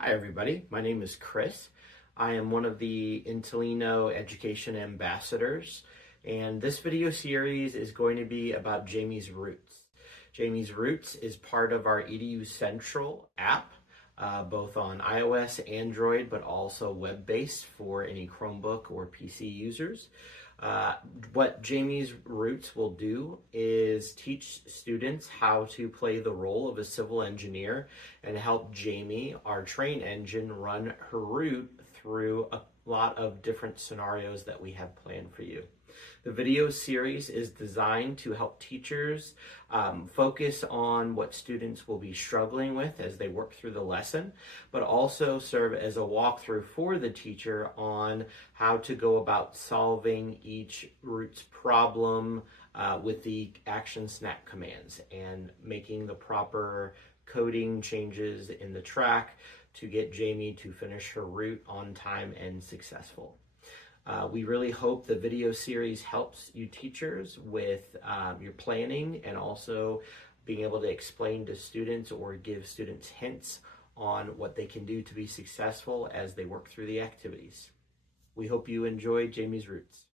Hi everybody, my name is Chris. I am one of the Intelino Education Ambassadors, and this video series is going to be about Jamy's Roots. Jamy's Roots is part of our Edu Central app, both on iOS, Android, but also web-based for any Chromebook or PC users. What Jamy's Roots will do is teach students how to play the role of a civil engineer and help Jamy, our train engine, run her route through a lot of different scenarios that we have planned for you. The video series is designed to help teachers focus on what students will be struggling with as they work through the lesson, but also serve as a walkthrough for the teacher on how to go about solving each Roots problem with the action snap commands and making the proper coding changes in the track to get Jamy to finish her route on time and successful. We really hope the video series helps you teachers with your planning and also being able to explain to students or give students hints on what they can do to be successful as they work through the activities. We hope you enjoy Jamy's Roots.